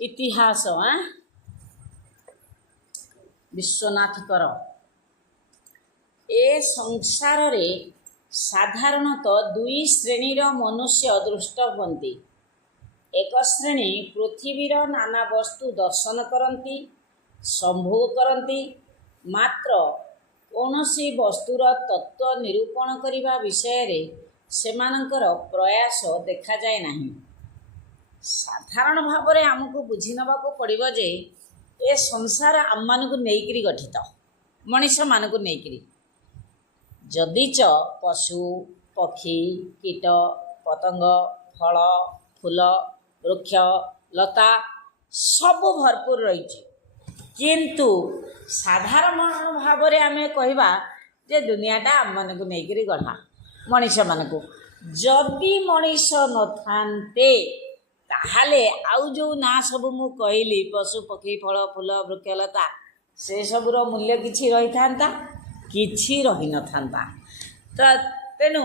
इतिहास विश्वनाथकर ए संसार रे साधारणतः दुई श्रेणीर मनुष्य दृष्ट हुअन्ति। एक श्रेणी पृथ्वीर नाना वस्तु दर्शन करती संभोग करती, मात्र कौनसी वस्तुर तत्व निरूपण करने विषय सेमानंकर प्रयास देखा जाए नहीं। साधारण भाव में आमको बुझी नबाको पड़िबो जे ए संसार आम मानकु नेइकरी गठित, मनीष मानकु नेइकरी। जदिच पशु पक्षी कीट पतंग फल फूल वृक्ष लता सब भरपूर रही, किंतु साधारण भाव में आम कहवा जे दुनियाटा आम मानकु नेइकरी गढ़ा मनीष मानकु। जदि मनीष न थान्ते ताहाले आउ जो ना सब मु कहली पशु पक्षी फल फूल वृक्षलता से सबुर मूल्य किछि रही थांता किछि रही न थांता। तो तेणु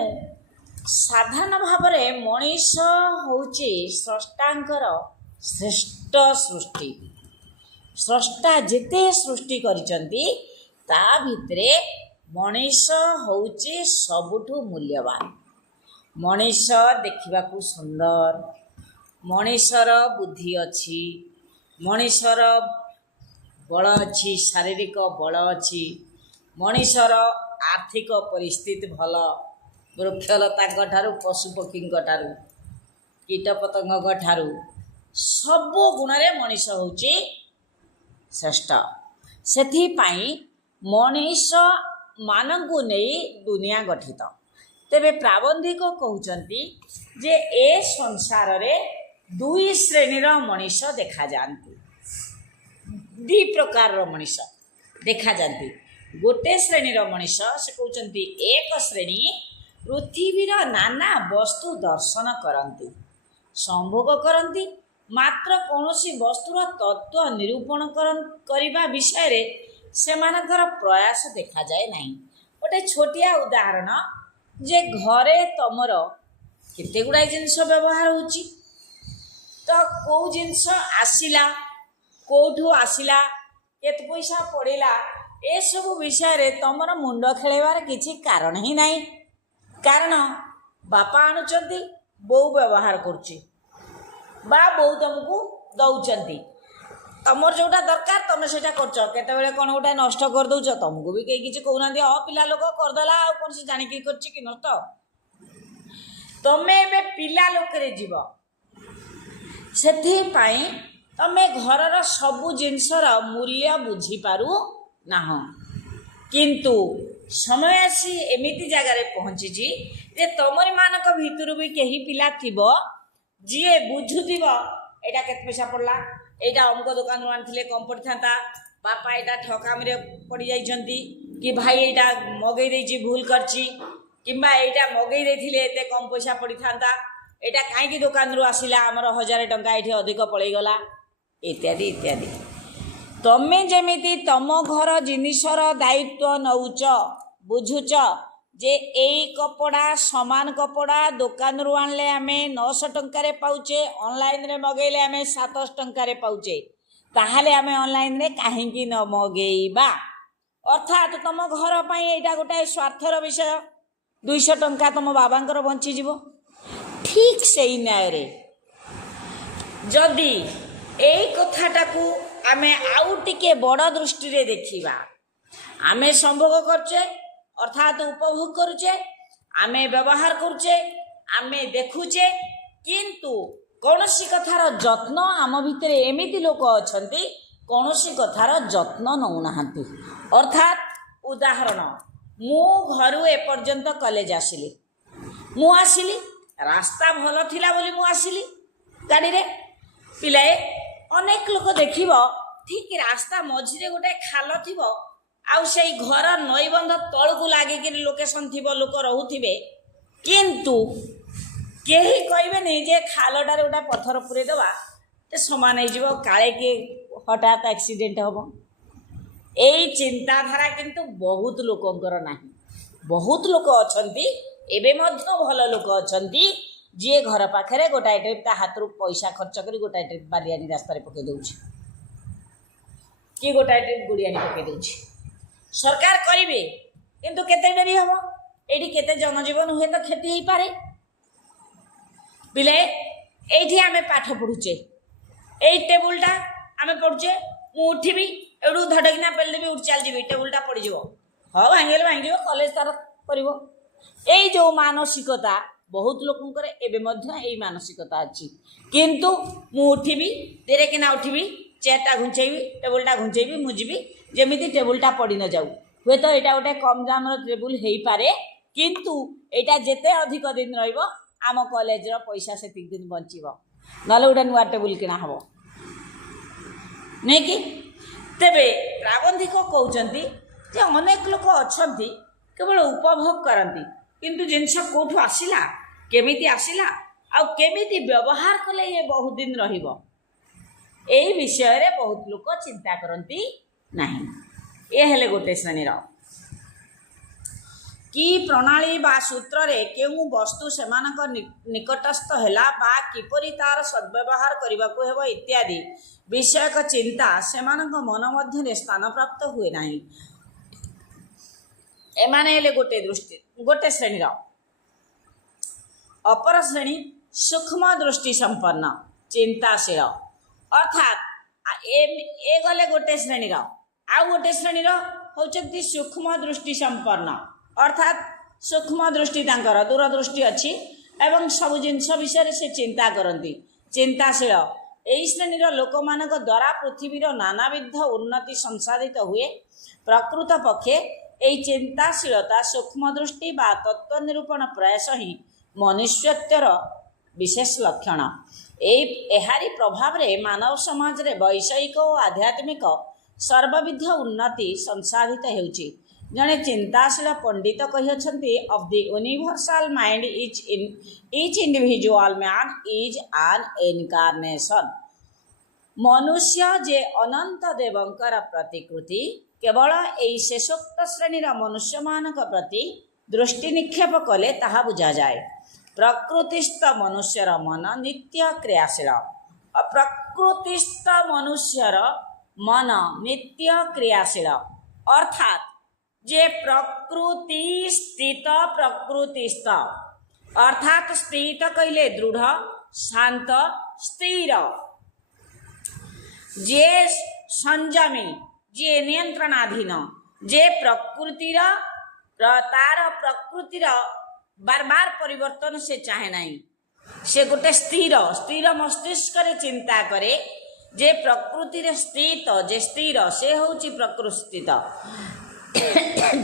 साधारण भाव में मनीष होउची स्रष्टांकर श्रेष्ठ सृष्टि। स्रष्टा जेते सृष्टि करिसंती ता भितरे मनीष होउची सबुठु मूल्यवान। मनीष देखिबाकू सुंदर, मनीषर बुद्धि अच्छी, मनीषर बल अच्छी, शारीरिक बल अच्छी, मनीषर आर्थिक परिस्थिति भल, वृक्षलता ठारू पशुपक्षी ठारू कीटपतंग ठारू सब गुण रे मनीष होउची श्रेष्ठ। सेथिपाई मनीष मानकु नहीं दुनिया गठित। तेबे प्राबंधिक कहउचंती जे ए संसार रे दुई श्रेणीर मनीष देखा जाती, दी प्रकार मनीष देखा जाती। गोटे श्रेणीर मनीष से कहउचंती एक श्रेणी पृथ्वीर नाना वस्तु दर्शन करती संभोग करती, मात्र कौनसी वस्तुर तत्व निरूपण करने विषय रे सेमानकर प्रयास देखा जाए नहीं। गोटे छोटिया उदाहरण जे घरे तमर केते गुड़ाई जिनस व्यवहार होची, तो कौ जिनस आसिला कौठू आसिला केते पैसा पड़ेला ए सब विषय रे तमर मुंड खेलेबार किछि कारण ही नहीं। कारण बापा आणुचंती बो व्यवहार करची बा बो तुमको दौचंती, तमर जोटा दरकार तुम सेटा करछ, केतेबेले कोन गोटा नष्ट कर दउछ तुमको भी कई किछि कहउनांती पिला लोक करदेला आ कोन से जानि कि करछि कि नष्ट। तमे बे पिला लोक रे जीव, सेथि पई तमे घरर सबु जिनसर मूल्य बुझी पारु नाह। किंतु समय आसी एमिति जगार पहुँची जे तमरी मानक भितर भी कहीं पिला थिबो जीए बुझुथिबो एटा केते पैसा पड़ला, एटा अमुक दुकान आनी कम पड़ता, बापा एटा ठकामी पड़ जाइछंती कि भाई एटा मगई देछि भूल करछि, किंबा एटा मगई देथिले एते कम पैसा पड़ी थांता, एटा काईकी दुकान रु आसिला हमर 1000 टंका एठी अधिक पड़े गला इत्यादि इत्यादि। तमे जेमिति तम घर जिनिसर दायित्व नौच बुझुच जे एई कपड़ा समान कपड़ा दुकान रु आनले आमे 900 टंका पाउचे, ऑनलाइन रे मगैले आमे 700 टंका पाउचे, ताहाले आमे ऑनलाइन रे काहेकि न मगेइबा। अर्थात तम घर पई एटा गोटे स्वार्थर विषय, 200 टंका तम बाबांकर बंची जीवो। ठीक सेई न्याय रे जदि एई कथाटाकू आमे आउ टिके बड़ दृष्टि रे देखिबा, आमे संभोग करचे अर्थात उपभोग करुचे, आमे व्यवहार करुचे, आमे देखुचे, किंतु कौनसी कथार जत्न आम भितर एमिति लोक अछंती कौनसी कथार जत्न नौनाहांती। अर्थात उदाहरण मु घरु एपर्यंत कॉलेज आसिली, मु आसिली रास्ता भल थिला बोली मु आसिली गाड़ी रे, पिलाए अनेक लोक देखिबो ठीक रास्ता मझिरे गोटे खाल थिबो आउ से घर नईबंध तलकू लगे लोकेशन थी लोक रोथे, किंतु कहीं कहबे जे खालटार गोटे पत्थर पूरे देवा तो सामान हो काले कि हठात एक्सीडेंट हम। यही चिंताधारा किंतु बहुत लोकंकर ना, बहुत लोक अच्छा एबे मध्य भल लोक अच्छा जी घर पाखे गोटाए ट्रिप ता हाथ पैसा खर्च कर गोटाए ट्रिप बालियानी रास्तार पकई दौर कि गोटाए ट्रिप गुड़ियानी पकई दौर सरकार करेंगे किंतु केते डेरी हम ये केते जनजीवन हुए तो क्षति हो पारे पिले ये आम पाठ पढ़ुचे यही टेबुलटा आम पढ़ुचे मु उठिबी एडू धड़किना पेलदेवी उठ चल जी टेबुलटा पड़ज हाँ भांगे भांग कलेज तार कर यही जो मानसिकता बहुत लोकंर एवं मानसिकता अच्छी किंतु मु उठिबी धीरे किना उठिबी चेयरटा घुंचेबी टेबुलटा घुंचेबी मुझी जमी टेबुलटा पड़ न जाऊ हे तो यहाँ गोटे कम दाम टेबुल हो पारे किंतु यहाँ जिते अधिक दिन रम कॉलेज पैसा से दिन बचब ना गोटे नुआ टेबुल किना हम नहीं कि तेबे प्राबंधिक कहते अनेक लोक अच्छा केवल उपभोग करती किंतु जिनस कौटू आसला केमिति आसला आउ केमिति व्यवहार कले ये बहुत दिन रहिबो एही विषय रे बहुत लोक चिंता करती नहीं ये हेले गोटे श्रेणी कि प्रणाली बा सूत्र रे केउ वस्तु सेमानक निकटस्थ हैला बा किपरि तार सद्व्यवहार करबा को हेबो इत्यादि विषयक चिंता सेमानक मन मध्य स्थान प्राप्त हुए नहीं एमाने हेले गोटे दृष्टि गोटे श्रेणी अपर श्रेणी सूक्ष्म दृष्टि संपन्न चिंताशील अर्थात ए गले गोटे श्रेणी आउ गोटे श्रेणी होचंती सूक्ष्म दृष्टि संपन्न अर्थात सूक्ष्म दृष्टि तांकर दूरदृष्टि अच्छी एवं सब जिनस विषय से चिंता करती चिंताशील यही श्रेणीर लोक मान द्वारा पृथ्वीर नानाविध उन्नति संसाधित हुए प्रकृत पक्षे यही चिंताशीलता सूक्ष्म दृष्टि बा तत्व निरूपण प्रयास ही मनुष्यत्वर विशेष लक्षण एहारी प्रभाव रे मानव समाज रे वैषयिक और आध्यात्मिक सर्वविध उन्नति संसाधित होउची जड़े चिंताशील पंडित कही of the universal mind is in each individual man is an incarnation मनुष्य जे अनंत देवंकर प्रतिकृति केवल यही शेषोक्त श्रेणीर मनुष्य मानक प्रति दृष्टि निक्षेप कले ताहा बुझा जाए प्रकृतिस्थ मनुष्यर मन नित्य क्रियाशील प्रकृतिस्थ मनुष्यर मन नित्य क्रियाशील अर्थात जे प्रकृति स्थित प्रकृतिस्थ अर्थात स्थित कहले दृढ़ शांत स्थिर जे संयमी जे नियंत्रणाधीन जे प्रकृतिर तार प्रकृतिर बार बार परिवर्तन से चाहे नहीं से गोटे स्थिर स्थिर मस्तिष्क रे चिंता करे जे प्रकृति रे स्थित जे स्थिर से होची प्रकृति स्थित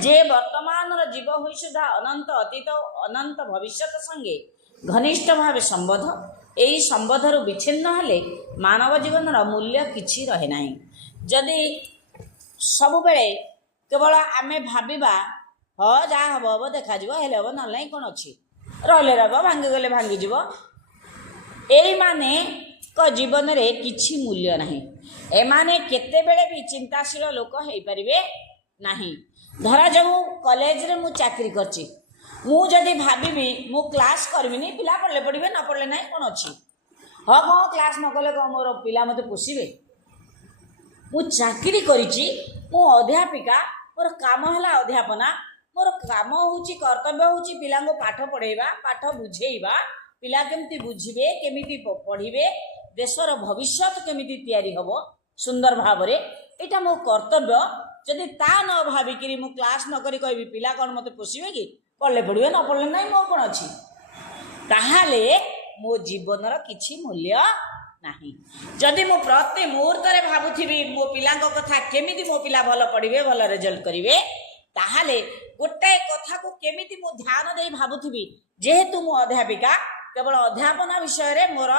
जे वर्तमान जीव हुई सुधा अनंत अतीत अनंत भविष्यत संगे घनिष्ठ भाव संबंध यही संबंध रु विच्छिन्न हेले मानव जीवन मूल्य किछि रहे नहीं जदि सब बेले केवल आमे भाबिबा हाँ जहाँ हम हम देखा हेले हम ना कौन अच्छी रही रहा भांगी गले भांगीज यही माने जीवन में किछि मूल्य नहीं एमाने केते बेले भी चिंताशील लोक हो पारे नहीं धरा जाऊ कॉलेज रे मु चाकरी करची मुझे भावी मु क्लास करबिनी पिला पढ़ले पढ़े न पढ़ले ना कौन अच्छी हाँ कौन क्लास न कले कौन मोर पिला मत पोषे मु चाकरी करिची मु अध्यापिका मोर काम है अध्यापना मोर काम होची कर्तव्य होची पिला को पाठ पढ़ेबा पाठ बुझेबा पिला केमती बुझिबे केमिति पढ़िबे देशर भविष्यत केमिति तैयारी हबो सुंदर भाव रे एटा मो कर्तव्य जदि ता न भाविकी मु क्लास न करी कहबी पिला कौन मते पोषिबे कि पढ़ले पढ़िबे न पढ़ले नहीं मो कौन अच्छी ताहाले मो जीवनर किछि मूल्य नहीं जदि मु प्रति मुहूर्त रे भाबुथिबी मो पिला कथा केमिति मो पिला भल पढ़िबे भल रिजल्ट करिवे ताहाले गोटे कथा को केमिति मु ध्यान दे भाबुथिबी जेहेतु मु अध्यापिका केवल अध्यापना विषय रे मोर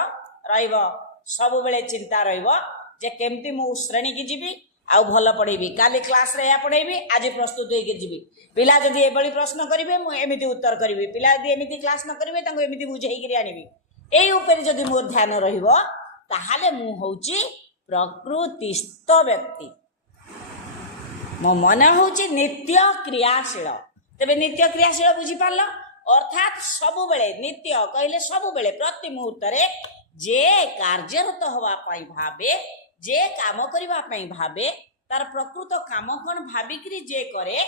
रहिबो सब बेले चिंता रहिबो जे केमिति मु श्रेणी की जीवी आउ भल पढ़ेबी काली क्लास रे या पढ़ेबी आज प्रस्तुत होके जीवी पिला जदि एबळी प्रश्न करिवे मु एमिति उत्तर करिवे पिला जदि एमिति क्लास न करिवे तांको एमिति बुझेई करी आनिबी एई ऊपर जदि मोर ध्यान रहिबो ताहाले मु होउची प्रकृतिस्थ व्यक्ति मो मन होउची नित्य क्रियाशील तेबे नित्य क्रियाशील बुझी पारलो अर्थात सबु बेले नित्य कहले सबु बेले प्रति मुहूर्त रे जे कार्यरत हवा पाई भाबे जे काम करबा पाई भाबे तार प्रकृत काम कौन भाविकी जे करे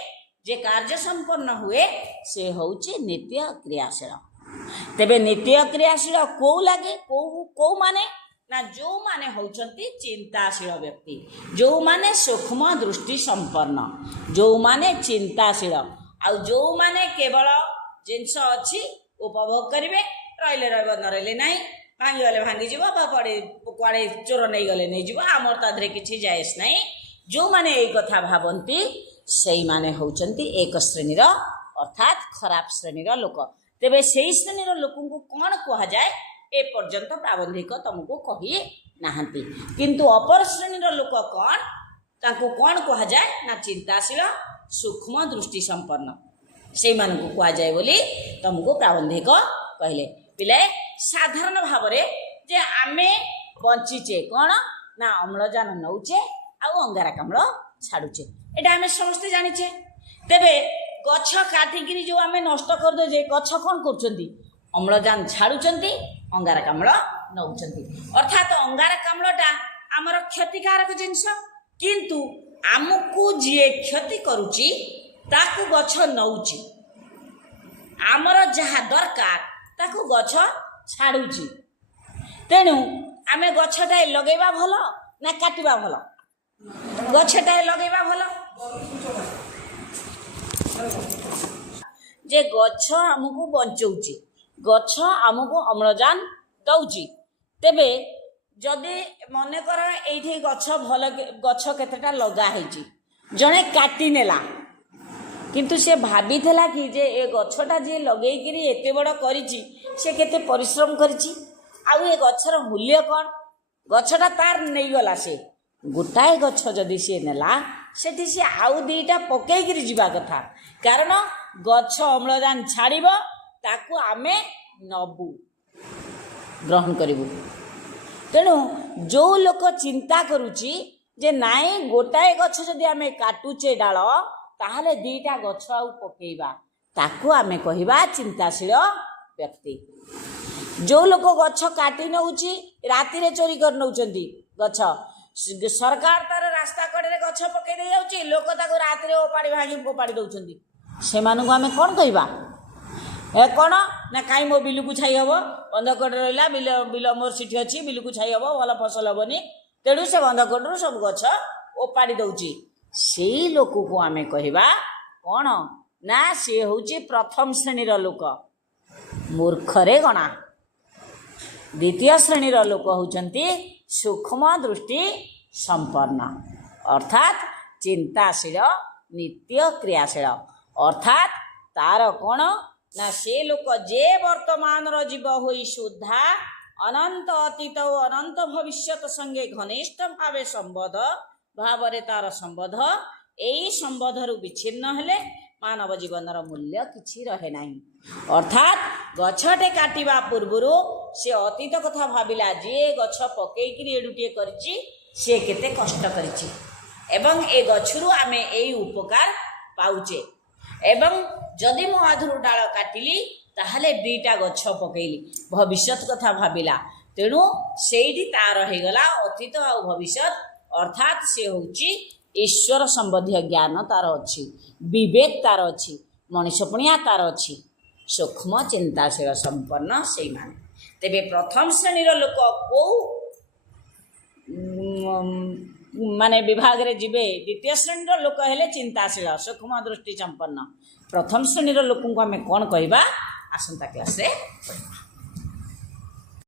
जे कार्य संपन्न हुए से होउची नित्य क्रियाशील। तेबे नित्य क्रियाशील को लगे को माने ना जो माने होउचंती चिंताशील व्यक्ति, जो माने सूक्ष्म दृष्टि संपन्न, जो माने चिंताशील आ जो माने केवल जिनस अच्छी उपभोग करेंगे रही न रही ना भांगी गले भांगी जीव पड़े कुआड़े चोर नहीं गले नहीं जीव आमर तादरे किसी जायस नहीं। जो माने यही कथा भावती से माने होउचंती एक श्रेणीर अर्थात खराब श्रेणीर लोक। तेबे से श्रेणीर लोक को कौन कह जाए ए पर्यंत प्राबंधिक तुमको कही नाहंती, किंतु अपर श्रेणीर लोक कौन ताको कौन कह जाए ना चिंताशील सूक्ष्म दृष्टि संपन्न से मानू कह जाए बोली तुमको प्राबंधिक कहले। पिले साधारण भाव में जे आमे बंचीचे कौन ना अम्लजान नौचे आउ अंगारकाम्ल छाड़ुचे एटा आमे समस्ते जानिचे। तेबे गछ काटिकी जो आमे नष्ट कर दे गछ कौन करछंती अम्लजान छाड़ुचंती अंगारकाम्ल नौचंती। अर्थात अंगारकाम्लटा आमर क्षतिकारक जिनस, किंतु आमको जी क्षति करुची ताकू गछ नौची आमर जहा दरकार ताकू गछ छाड़ुची। तेणु आमे गछटाए लगेबा भल ना काटिबा भल? गछटाए लगेबा भल। जे गछ आमको बंचौची, गछ आमको अम्लजान दौची। तेबे जदि मन कर ये गछ भल गछ केतेटा लगा है जड़े काटी नेला किंतु से भाभी थेला कि जे ए गछटा जे लगेकरी एते बड़ करिछि से केते परिश्रम करिछि आउ ए गछर मूल्य कौन गछटा तार नहीं गला से गोटाए गछ जदि से नेला सेठी से आउ दीटा पकेकरी जीवा कथा कारण गछ अम्लजान छाड़िबो ताकू आमे नबू ग्रहण करिबू। तेणु जो लोक चिंता करुची जे नाई गोटाए गछ जदि आमे काटुचे डाल ताहले दीटा गछ आउ पकेइबा ताकू आमे कहिबा चिंताशील व्यक्ति। जो लोक गछ काटी नउची राति रे चोरी कर नउचंती गछ सरकार तार रास्ता कड़े गछ पकई दे जाउची लोक ताको राति रे ओपाड़ी भांगी ओपाड़ी दउचंती सेमानकु आमे कोन कहिबा ए कौन ना कहीं मो बिल को छाई हम बंधकोट रहा बिल बिल मोर सीठी अच्छी बिल को छाई हम भल फसल हेनी तेणु से बंधकोट सब गछ ओपाड़ी दौची से लोक को आम कहवा कौन ना सी हूँ प्रथम श्रेणीर लोक मूर्खरे गणा। द्वितीय श्रेणीर लोक होउचंती सूक्ष्म दृष्टि संपन्न अर्थात चिंताशील नित्य क्रियाशील अर्थात तार कौन ना से लोक जे वर्तमान जीव होई शुद्धा अनंत अतीत और अनंत भविष्यत संगे घनिष्ठ भावे संबंध भावरे तार संबंध यही संबंध रु विच्छिन्न हेले मानव जीवनर मूल्य किछि रहे नाही। अर्थात गछटे काटिबा पूर्वरु से अतीत कथा भाविला जे गछ पकेइकरी एडुटिए करछि से केते कष्ट करछि एवं ए गछरु आमे एई उपकार पाउचे एवं जदि मो आधुरु डाल काटिली ताहले दीटा गछ पकेइली भविष्यत कथा भाविला तेणु सेठी तार हेगला अतीत आ भविष्यत अर्थात से होउची ईश्वर संबंधी ज्ञान तार अच्छी विवेक तार अच्छी मनुष्यपणिया तार अच्छी सूक्ष्म चिंताशील संपन्न से माने। तेबे प्रथम श्रेणीर लोक को माने विभाग रे जीवे द्वितीय श्रेणीर लोक हेले चिंताशील सूक्ष्म दृष्टि संपन्न प्रथम श्रेणीर लोक को आम कौन कहवा आसंता क्लास रे पढ़ा।